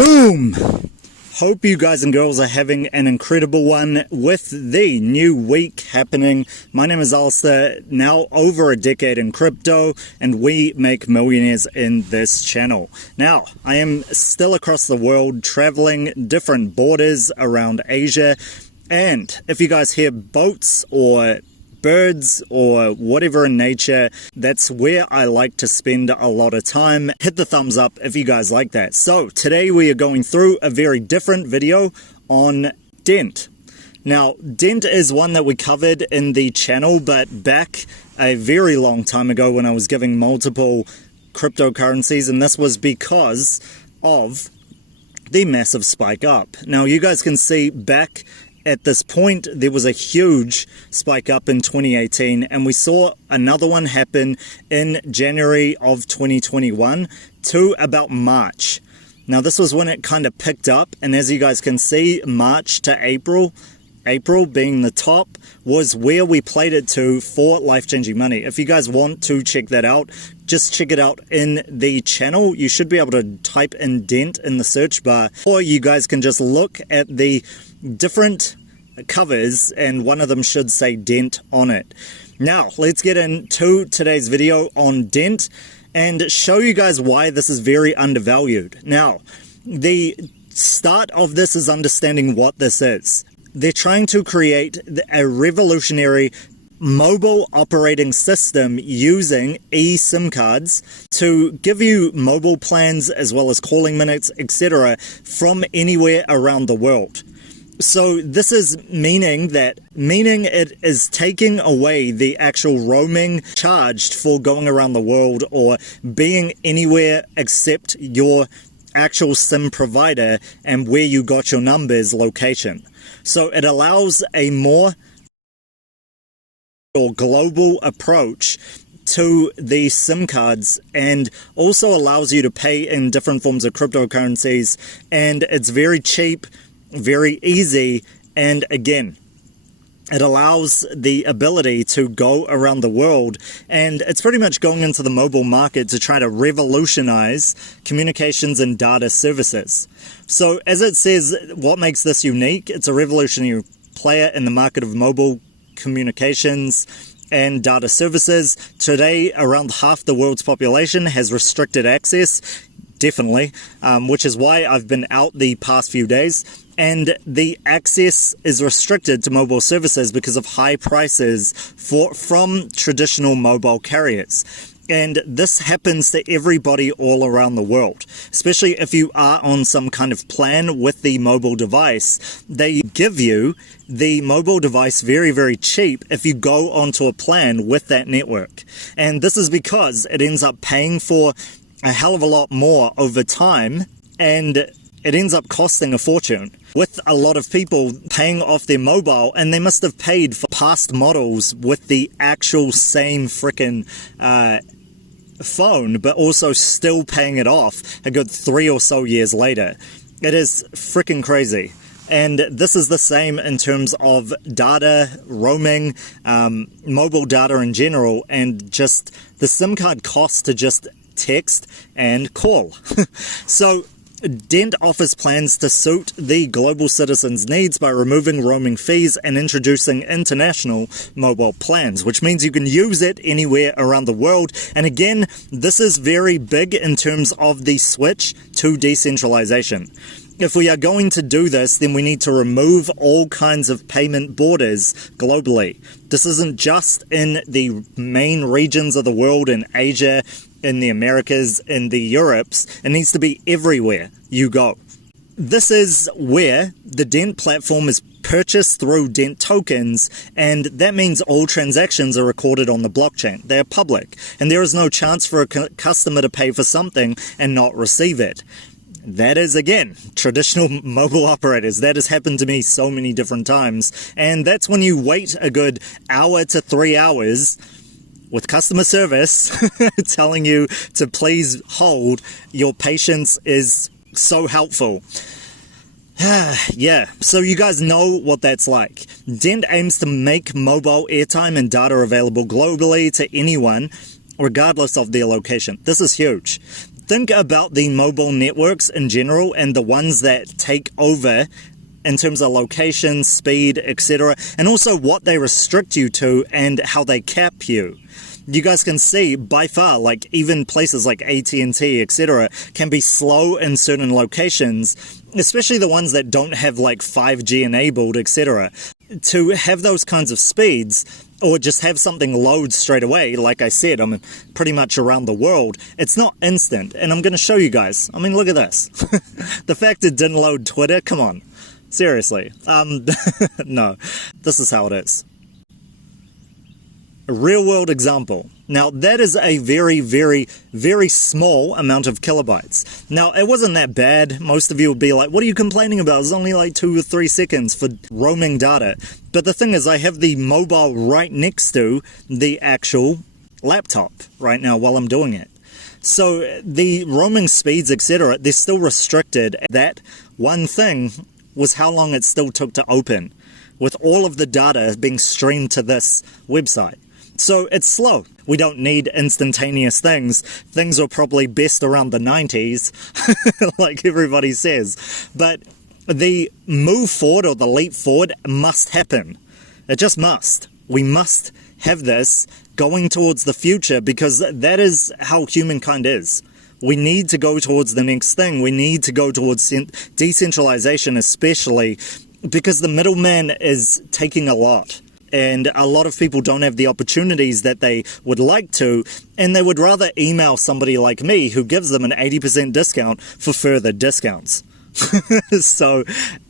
Boom! Hope you guys and girls are having an incredible one with the new week happening. My name is Alistair, now over a decade in crypto, and we make millionaires in this channel. Now, I am still across the world, traveling different borders around Asia, and if you guys hear boats or birds or whatever in nature, that's where I like to spend a lot of time. Hit the thumbs up if you guys like that. So today we are going through a very different video on Dent. Now, Dent is one that we covered in the channel, but back a very long time ago when I was giving multiple cryptocurrencies, and this was because of the massive spike up. Now, you guys can see back at this point, there was a huge spike up in 2018, and we saw another one happen in January of 2021 to about March. Now, this was when it kind of picked up, and as you guys can see, March to April being the top, was where we played it to for life-changing money. If you guys want to check that out, just check it out in the channel. You should be able to type in Dent in the search bar, or you guys can just look at the different covers and one of them should say Dent on it. Now, let's get into today's video on Dent and show you guys why this is very undervalued. Now, the start of this is understanding what this is. They're trying to create a revolutionary mobile operating system using eSIM cards to give you mobile plans as well as calling minutes, etc. from anywhere around the world. So this is meaning it is taking away the actual roaming charged for going around the world or being anywhere except your actual SIM provider and where you got your numbers location. So it allows a more global approach to the SIM cards, and also allows you to pay in different forms of cryptocurrencies, and it's very cheap, very easy, and again, it allows the ability to go around the world, and it's pretty much going into the mobile market to try to revolutionize communications and data services. So as it says, what makes this unique? It's a revolutionary player in the market of mobile communications and data services. Today, around half the world's population has restricted access, definitely, which is why I've been out the past few days. And the access is restricted to mobile services because of high prices from traditional mobile carriers. And this happens to everybody all around the world, especially if you are on some kind of plan with the mobile device. They give you the mobile device very, very cheap if you go onto a plan with that network. And this is because it ends up paying for a hell of a lot more over time, and it ends up costing a fortune, with a lot of people paying off their mobile, and they must have paid for past models with the actual same frickin' phone, but also still paying it off a good 3 or so years later. It is frickin' crazy. And this is the same in terms of data, roaming, mobile data in general, and just the SIM card costs to just text and call. So Dent offers plans to suit the global citizens' needs by removing roaming fees and introducing international mobile plans, which means you can use it anywhere around the world. And again, this is very big in terms of the switch to decentralization. If we are going to do this, then we need to remove all kinds of payment borders globally. This isn't just in the main regions of the world, in Asia, in the Americas, in the Europes. It needs to be everywhere you go. This is where the Dent platform is purchased through Dent tokens, and that means all transactions are recorded on the blockchain. They are public, and there is no chance for a customer to pay for something and not receive it. That is, again, traditional mobile operators. That has happened to me so many different times, and that's when you wait a good hour to 3 hours with customer service telling you to please hold. Your patience is so helpful. Yeah, so you guys know what that's like. Dent aims to make mobile airtime and data available globally to anyone, regardless of their location. This is huge. think about the mobile networks in general and the ones that take over in terms of location, speed, etc., and also what they restrict you to and how they cap you. You guys can see by far, like even places like AT&T, etc., can be slow in certain locations, especially the ones that don't have like 5G enabled, etc. To have those kinds of speeds, or just have something load straight away, like I said, I'm pretty much around the world, it's not instant. And I'm going to show you guys. I mean, look at this. The fact it didn't load Twitter, come on. Seriously. No, this is how it is. A real world example. Now, that is a very, very, very small amount of kilobytes. Now, it wasn't that bad. Most of you would be like, what are you complaining about? It's only like 2 or 3 seconds for roaming data. But the thing is, I have the mobile right next to the actual laptop right now while I'm doing it. So the roaming speeds, etc., they're still restricted. That one thing was how long it still took to open, with all of the data being streamed to this website. So it's slow. We don't need instantaneous things. Things are probably best around the 90s, like everybody says. But the move forward or the leap forward must happen. It just must. We must have this going towards the future, because that is how humankind is. We need to go towards the next thing. We need to go towards decentralization, especially because the middleman is taking a lot. And a lot of people don't have the opportunities that they would like to, and they would rather email somebody like me who gives them an 80% discount for further discounts. So,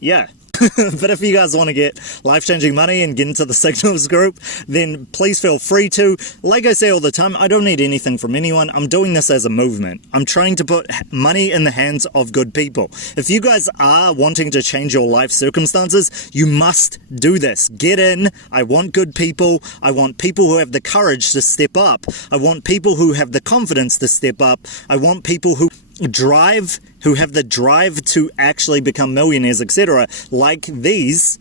yeah. But if you guys want to get life-changing money and get into the Signals group, then please feel free to. Like I say all the time, I don't need anything from anyone. I'm doing this as a movement. I'm trying to put money in the hands of good people. If you guys are wanting to change your life circumstances, you must do this. Get in. I want good people. I want people who have the courage to step up. I want people who have the confidence to step up. I want people who have the drive to actually become millionaires, etc., like these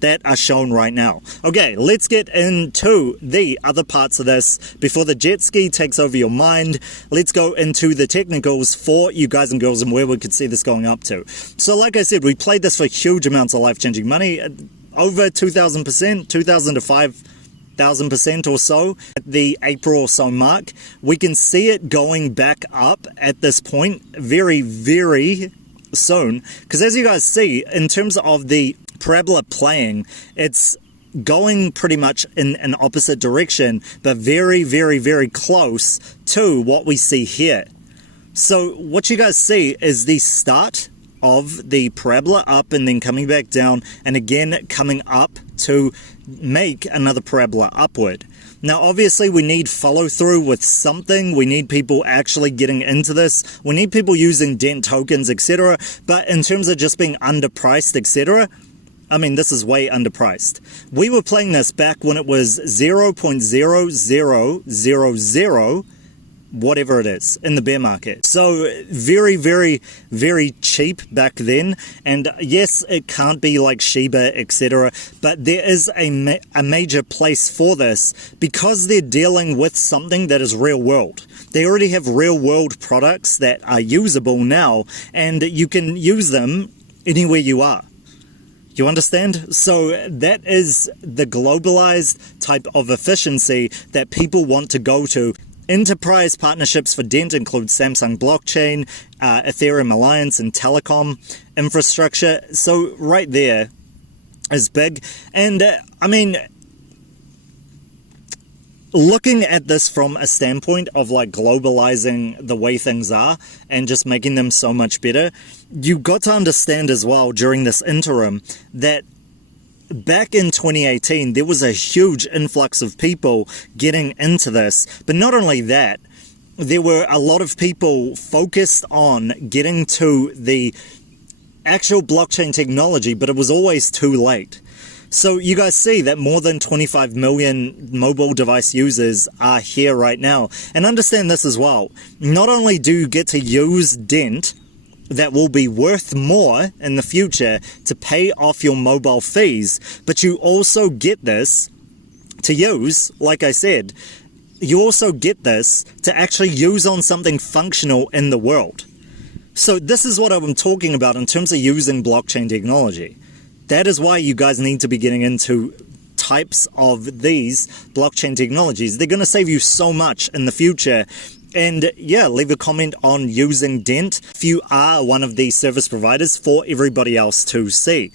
that are shown right now. Okay, let's get into the other parts of this before the jet ski takes over your mind. Let's go into the technicals for you guys and girls and where we could see this going up to. So like I said, we played this for huge amounts of life-changing money, over 2,000%, 2,000 to 5,000% or so at the April or so mark. We can see it going back up at this point very, very soon, because as you guys see, in terms of the parabola playing, it's going pretty much in an opposite direction, but very, very, very close to what we see here. So what you guys see is the start of the parabola up and then coming back down, and again coming up to make another parabola upward. Now obviously we need follow through with something. We need people actually getting into this. We need people using Dent tokens, etc. But in terms of just being underpriced, etc., I mean, this is way underpriced. We were playing this back when it was 0.0000 whatever it is in the bear market. So very, very, very cheap back then. And yes, it can't be like Shiba, etc. But there is a major place for this because they're dealing with something that is real world. They already have real world products that are usable now, and you can use them anywhere you are. You understand? So that is the globalized type of efficiency that people want to go to. Enterprise partnerships for Dent include Samsung Blockchain, Ethereum Alliance, and telecom infrastructure. So right there is big. And I mean, looking at this from a standpoint of like globalizing the way things are and just making them so much better, you got to understand as well during this interim that back in 2018, there was a huge influx of people getting into this. But not only that, there were a lot of people focused on getting to the actual blockchain technology, but it was always too late. So you guys see that more than 25 million mobile device users are here right now. And understand this as well. Not only do you get to use Dent, that will be worth more in the future to pay off your mobile fees, but you also get this to use, like I said, you also get this to actually use on something functional in the world. So this is what I'm talking about in terms of using blockchain technology. That is why you guys need to be getting into types of these blockchain technologies. They're going to save you so much in the future. And yeah, leave a comment on using Dent if you are one of these service providers for everybody else to see.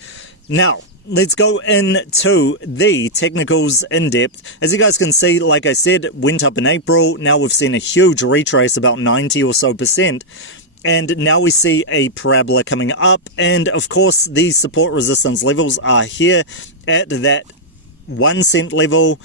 Now, let's go into the technicals in depth. As you guys can see, like I said, it went up in April. Now we've seen a huge retrace, about 90 or so %. And now we see a parabola coming up. And of course, these support resistance levels are here at that 1 cent level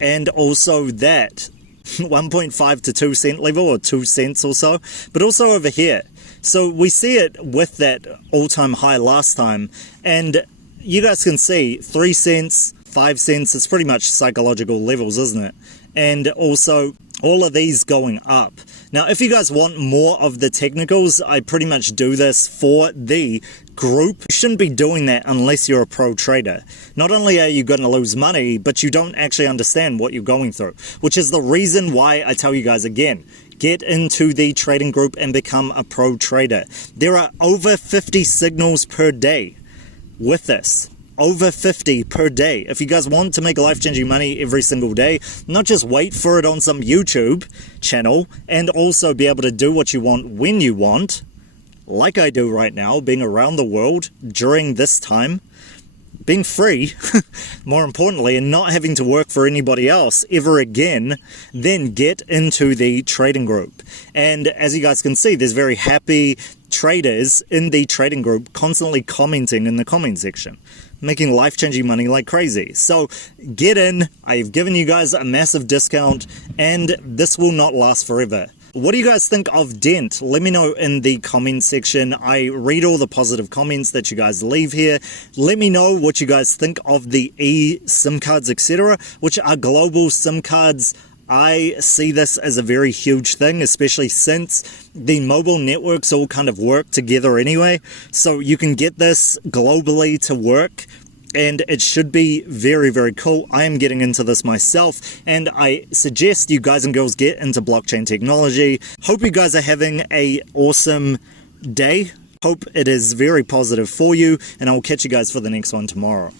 and also that 1.5 to 2 cent level, or 2 cents or so, but also over here. So we see it with that all-time high last time, and you guys can see 3 cents, 5 cents, it's pretty much psychological levels, isn't it? And also all of these going up. Now, if you guys want more of the technicals, I pretty much do this for the group. You shouldn't be doing that unless you're a pro trader. Not only are you going to lose money, but you don't actually understand what you're going through, which is the reason why I tell you guys again, get into the trading group and become a pro trader. There are over 50 signals per day with this. Over 50 per day. If you guys want to make life-changing money every single day, not just wait for it on some YouTube channel, and also be able to do what you want when you want, like I do right now, being around the world during this time, being free, more importantly, and not having to work for anybody else ever again, then get into the trading group. And as you guys can see, there's very happy traders in the trading group constantly commenting in the comment section, making life-changing money like crazy. So get in. I've given you guys a massive discount, and this will not last forever. What do you guys think of Dent? Let me know in the comment section. I read all the positive comments that you guys leave here. Let me know what you guys think of the eSIM cards, etc., which are global SIM cards. I see this as a very huge thing, especially since the mobile networks all kind of work together anyway. So you can get this globally to work, and it should be very, very cool. I am getting into this myself, and I suggest you guys and girls get into blockchain technology. Hope you guys are having an awesome day. Hope it is very positive for you, and I will catch you guys for the next one tomorrow.